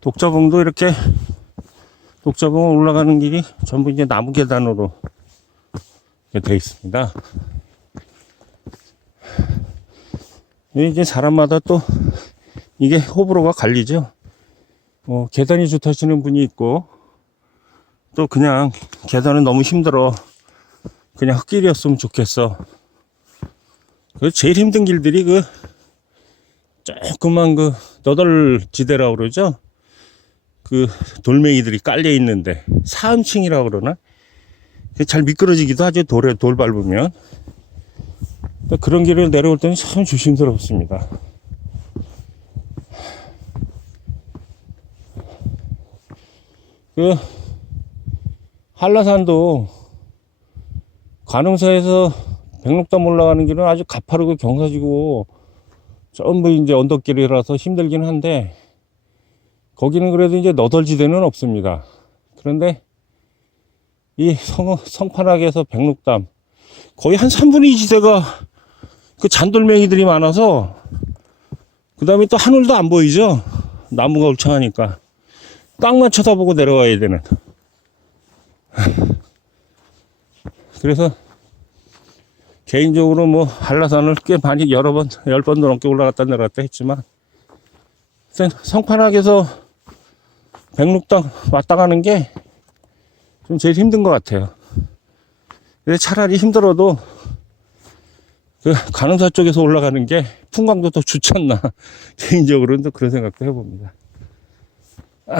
독자봉도 이렇게 독자봉 올라가는 길이 전부 이제 나무 계단으로 되어 있습니다. 이제 사람마다 또 이게 호불호가 갈리죠. 어, 계단이 좋다시는 분이 있고 또 그냥 계단은 너무 힘들어. 그냥 흙길이었으면 좋겠어. 그 제일 힘든 길들이 그 조그만 그 너덜 지대라고 그러죠. 그 돌멩이들이 깔려 있는데 사음층이라고 그러나 잘 미끄러지기도 하죠. 돌에 돌 밟으면 그런 길을 내려올 때는 참 조심스럽습니다. 그 한라산도 관음사에서 백록담 올라가는 길은 아주 가파르고 경사지고 전부 이제 언덕길이라서 힘들긴 한데 거기는 그래도 이제 너덜지대는 없습니다. 그런데 이 성, 성판악에서 백록담 거의 한 3분의 2 지대가 그 잔돌멩이들이 많아서 그 다음에 또 하늘도 안 보이죠? 나무가 울창하니까 땅만 쳐다보고 내려와야 되는 그래서 개인적으로 뭐 한라산을 꽤 많이 여러 번, 열 번도 넘게 올라갔다 내려갔다 했지만 성판악에서 백록당 왔다 가는 게 좀 제일 힘든 것 같아요. 근데 차라리 힘들어도 그 관음사 쪽에서 올라가는 게 풍광도 더 좋지 않나 개인적으로는 또 그런 생각도 해봅니다. 아.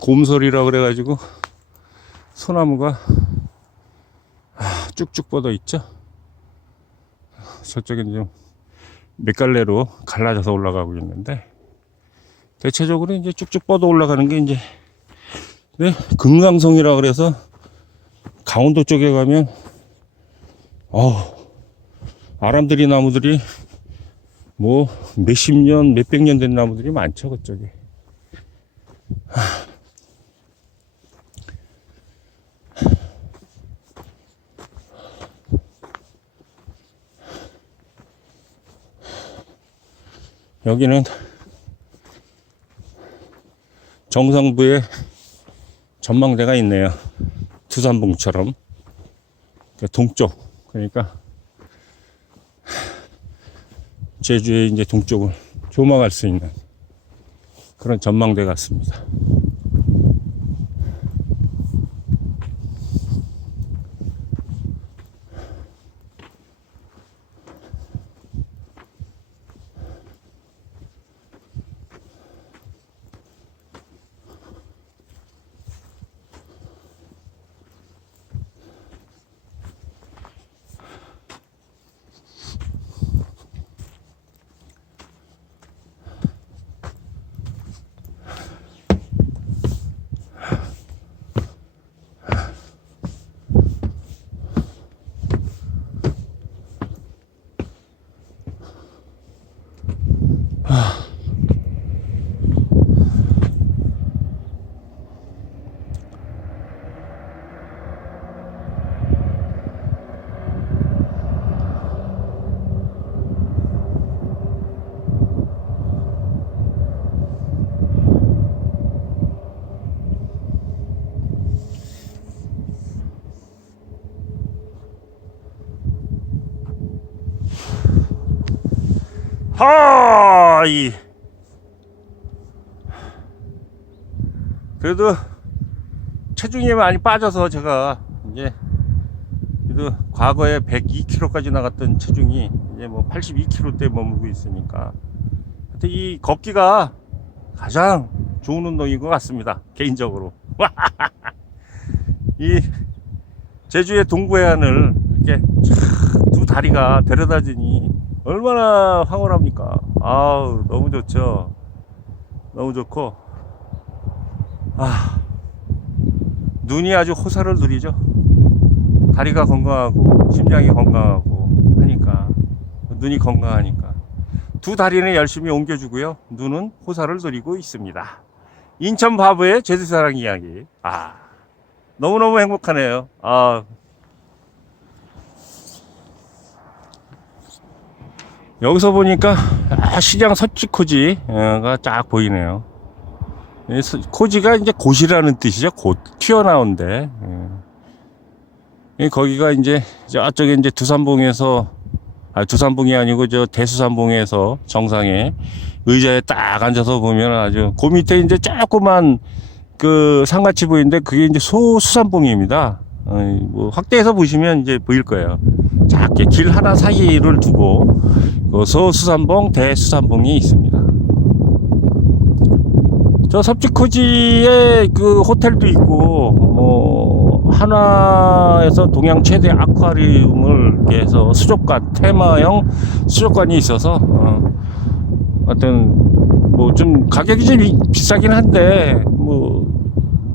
곰소리라 그래가지고 소나무가 아, 쭉쭉 뻗어 있죠. 저쪽엔 좀몇 갈래로 갈라져서 올라가고 있는데 대체적으로 이제 쭉쭉 뻗어 올라가는 게 이제 네, 금강성이라 그래서 강원도 쪽에 가면 어 아람들이 나무들이 뭐 몇십 년, 몇백 년 된 나무들이 많죠 그쪽에. 여기는 정상부에 전망대가 있네요. 두산봉처럼. 그 동쪽. 그러니까 제주의 이제 동쪽을 조망할 수 있는 그런 전망대 같습니다. 하이. 그래도 체중이 많이 빠져서 제가 이제 그래도 과거에 102kg까지 나갔던 체중이 이제 뭐 82kg대 머물고 있으니까 하여튼 이 걷기가 가장 좋은 운동인 것 같습니다 개인적으로. 이 제주의 동부해안을 이렇게 촥두 다리가 데려다 주니 얼마나 황홀합니까? 아우, 너무 좋죠. 너무 좋고, 아, 눈이 아주 호사를 누리죠. 다리가 건강하고, 심장이 건강하고 하니까, 눈이 건강하니까. 두 다리는 열심히 옮겨주고요. 눈은 호사를 누리고 있습니다. 인천 바보의 제주사랑 이야기. 아, 너무너무 행복하네요. 아, 여기서 보니까 아, 시장 서치코지가 쫙 보이네요. 코지가 이제 곧이라는 뜻이죠. 곧 튀어나온데. 예. 이 거기가 이제 저쪽에 이제 두산봉에서 아 두산봉이 아니고 저 대수산봉에서 정상에 의자에 딱 앉아서 보면 아주 그 밑에 이제 조그만 그 상가치 보이는데 그게 이제 소수산봉입니다. 어, 뭐 확대해서 보시면 이제 보일 거예요. 작게 길 하나 사이를 두고 그 소수산봉, 대수산봉이 있습니다. 저 섭지코지에 그 호텔도 있고 뭐 하나에서 동양 최대 아쿠아리움을 해서 수족관 테마형 수족관이 있어서 어, 어떤 뭐좀 가격이 좀 이- 비싸긴 한데 뭐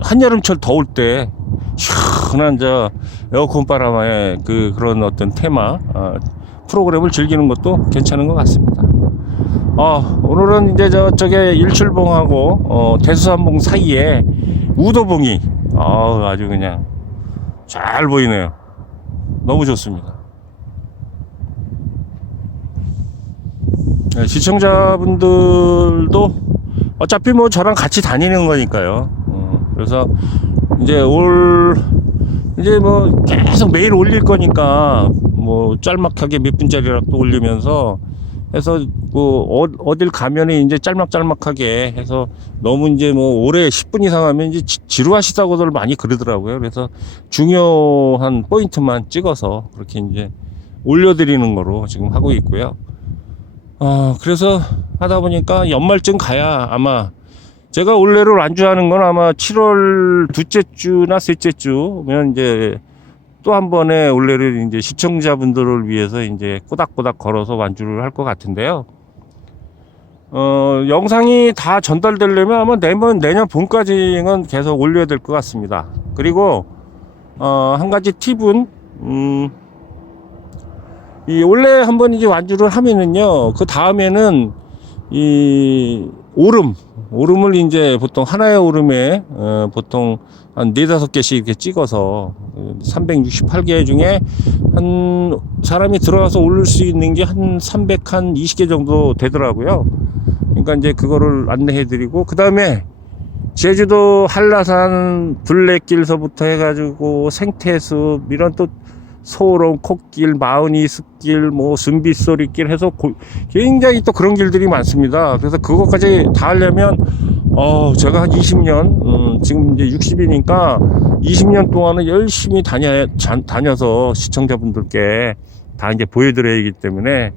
한여름철 더울 때 시원한 저 에어컨 바람에 그 그런 어떤 테마 어, 프로그램을 즐기는 것도 괜찮은 것 같습니다. 어, 오늘은 이제 저쪽에 일출봉하고 어, 대수산봉 사이에 우도봉이 어, 아주 그냥 잘 보이네요. 너무 좋습니다. 네, 시청자분들도 어차피 뭐 저랑 같이 다니는 거니까요. 어, 그래서 이제 올 이제 뭐 계속 매일 올릴 거니까 뭐 짤막하게 몇 분짜리라도 올리면서 해서 뭐 어, 어딜 가면은 이제 짤막짤막하게 해서 너무 이제 뭐 올해 10분 이상 하면 이제 지- 지루하시다고들 많이 그러더라고요. 그래서 중요한 포인트만 찍어서 그렇게 이제 올려드리는 거로 지금 하고 있고요. 어, 그래서 하다 보니까 연말쯤 가야 아마 제가 올해를 안주하는 건 아마 7월 둘째 주나 셋째 주면 이제 또 한 번의 올해를 이제 시청자분들을 위해서 이제 꼬닥꼬닥 걸어서 완주를 할 것 같은데요. 어, 영상이 다 전달되려면 아마 내년, 내년 봄까지는 계속 올려야 될 것 같습니다. 그리고, 어, 한 가지 팁은, 음, 이 원래 한번 이제 완주를 하면은요, 그 다음에는 이 오름, 오름을 이제 보통 하나의 오름에 어, 보통 한 네다섯 개씩 이렇게 찍어서 368개 중에 한 사람이 들어가서 올릴 수 있는 게 한 300, 한 20개 정도 되더라고요. 그러니까 이제 그거를 안내해 드리고, 그 다음에 제주도 한라산 둘레길서부터 해가지고 생태숲, 이런 또 소롱, 콧길, 마흔이 숲길, 뭐 순빗소리길 해서 고- 굉장히 또 그런 길들이 많습니다. 그래서 그것까지 다 하려면 어 제가 한 20년 음, 지금 이제 60이니까 20년 동안은 열심히 다녀 자- 다녀서 시청자분들께 다 이제 보여드려야 하기 때문에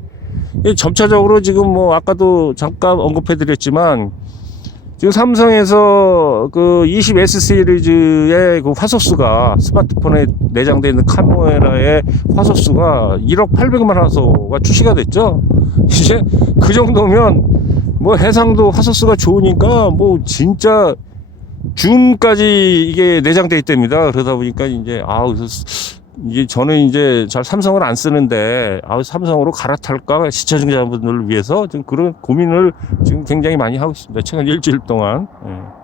이 점차적으로 지금 뭐 아까도 잠깐 언급해드렸지만 지금 삼성에서 그 20S 시리즈의 그 화소수가 스마트폰에 내장되어 있는 카메라의 화소수가 1억 800만 화소가 출시가 됐죠. 이제 그 정도면 뭐 해상도 화소수가 좋으니까 뭐 진짜 줌까지 이게 내장되어 있답니다. 그러다 보니까 이제 아 그래서 이게 저는 이제 잘 삼성을 안 쓰는데 아 삼성으로 갈아탈까 시청자분들을 위해서 지금 그런 고민을 지금 굉장히 많이 하고 있습니다. 최근 일주일 동안. 예.